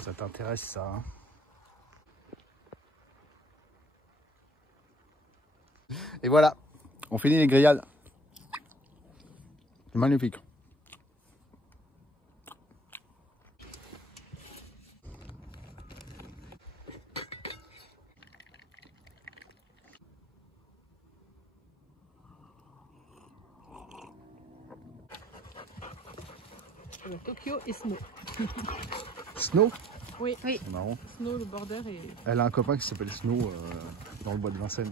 Ça t'intéresse ça, hein? Et voilà, on finit les grillades. C'est magnifique. Alors, Tokyo et Snow. Snow? Oui, oui. C'est marrant. Snow, le border et... Elle a un copain qui s'appelle Snow dans le bois de Vincennes.